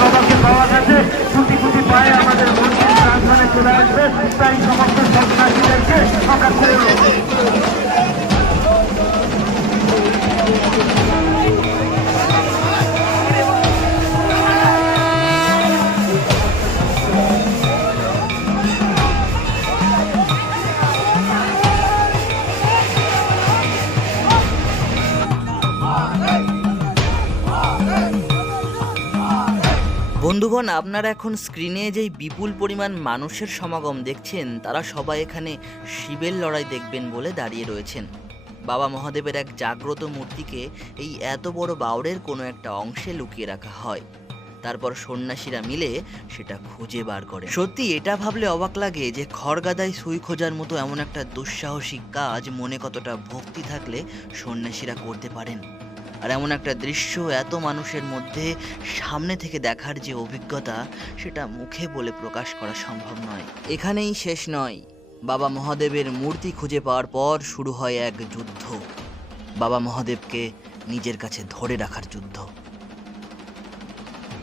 বাবাকে পাওয়া গেছে, কুটি কুটি পায়ে আমাদের মন্দির প্রাঙ্গণে চলে আসবে, তাই সমস্ত সন্ন্যাসীদেরকে ফাঁকা করে বন্ধুগণ, আপনারা এখন স্ক্রিনে যেই বিপুল পরিমাণ মানুষের সমাগম দেখছেন, তারা সবাই এখানে শিবের লড়াই দেখবেন বলে দাঁড়িয়ে রয়েছেন। বাবা মহাদেবের এক জাগ্রত মূর্তিকে এই এত বড় বাউড়ের কোনো একটা অংশে লুকিয়ে রাখা হয়, তারপর সন্ন্যাসীরা মিলে সেটা খুঁজে বার করে। সত্যি এটা ভাবলে অবাক লাগে যে খড়গাদায় সুই খোঁজার মতো এমন একটা দুঃসাহসিক কাজ মনে কতটা ভক্তি থাকলে সন্ন্যাসীরা করতে পারেন। আর এমন একটা দৃশ্য এত মানুষের মধ্যে সামনে থেকে দেখার যে অভিজ্ঞতা, সেটা মুখে বলে প্রকাশ করা সম্ভব নয়। এখানেই শেষ নয়, বাবা মহাদেবের মূর্তি খুঁজে পাওয়ার পর শুরু হয় এক যুদ্ধ, বাবা মহাদেবকে নিজের কাছে ধরে রাখার যুদ্ধ।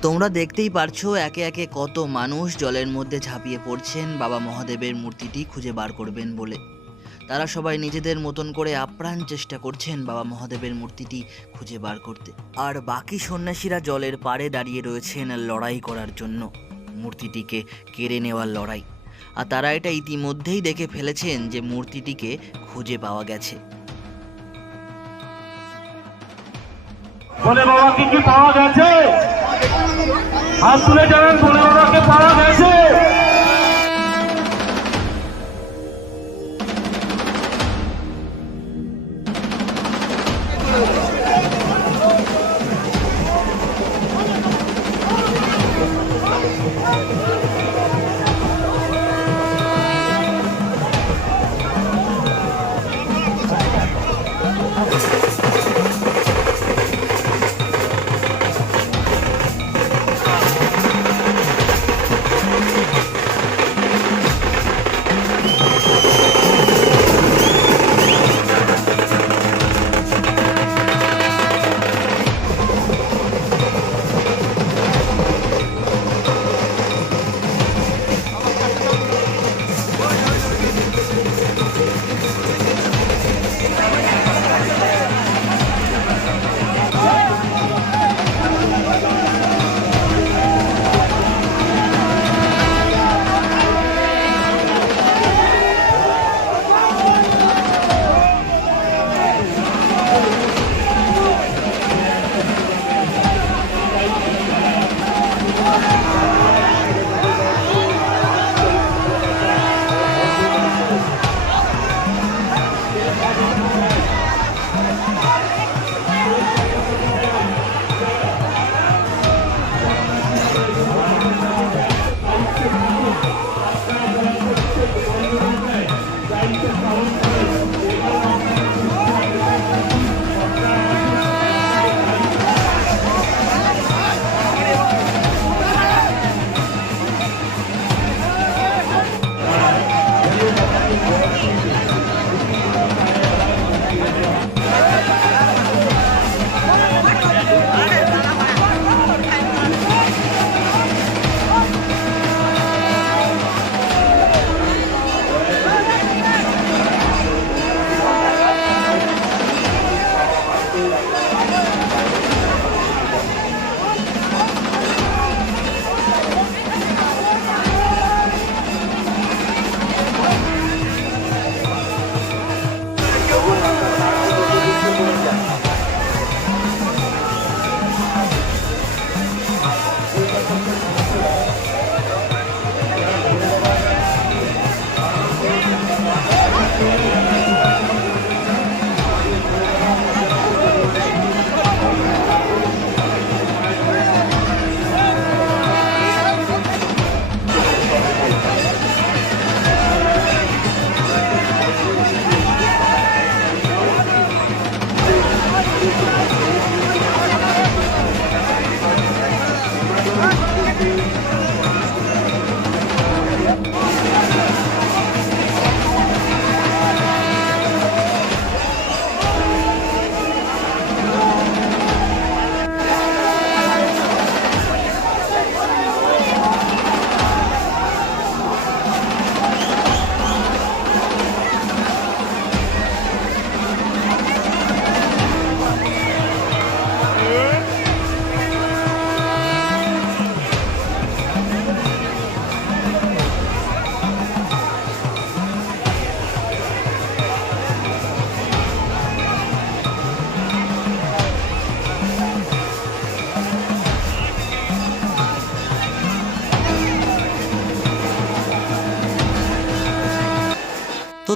তোমরা দেখতেই পারছো একে একে কত মানুষ জলের মধ্যে ঝাঁপিয়ে পড়ছেন বাবা মহাদেবের মূর্তিটি খুঁজে বার করবেন বলে। তারা সবাই নিজেদের মতন করে আপ্রাণ চেষ্টা করছেন বাবা মহাদেবের মূর্তিটি খুঁজে বার করতে। আর বাকি সন্ন্যাসীরা জলের পাড়ে দাঁড়িয়ে রয়েছেন লড়াই করার জন্য, মূর্তিটিকে কেড়ে নেওয়ার লড়াই। আর তারা এটা ইতিমধ্যেই দেখে ফেলেছেন যে মূর্তিটিকে খুঁজে পাওয়া গেছে। বলে বাবাকে কি পাওয়া গেছে? হাত তুলে জানান, বলে বাবাকে পাওয়া গেছে।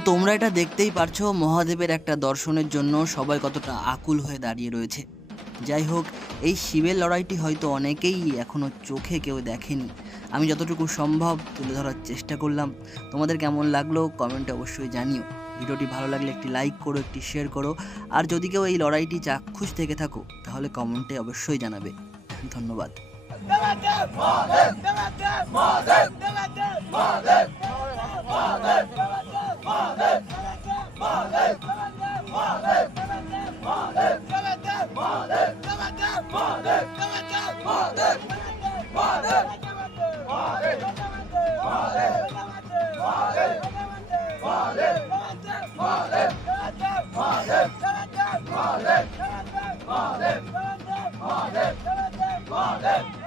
তোমরা এটা দেখতেই পারছো মহাদেবের একটা দর্শনের জন্য সবাই কতটা আকুল হয়ে দাঁড়িয়ে রয়েছে। যাই হোক, এই শিবের লড়াইটি হয়তো অনেকেই এখনও চোখে কেউ দেখেনি। আমি যতটুকু সম্ভব তুলে ধরার চেষ্টা করলাম। তোমাদের কেমন লাগলো কমেন্টে অবশ্যই জানিও। ভিডিওটি ভালো লাগলে একটি লাইক করো, একটি শেয়ার করো, আর যদি কেউ এই লড়াইটি চাক্ষুষ থেকে থাকো তাহলে কমেন্টে অবশ্যই জানাবে। ধন্যবাদ। Mahadev!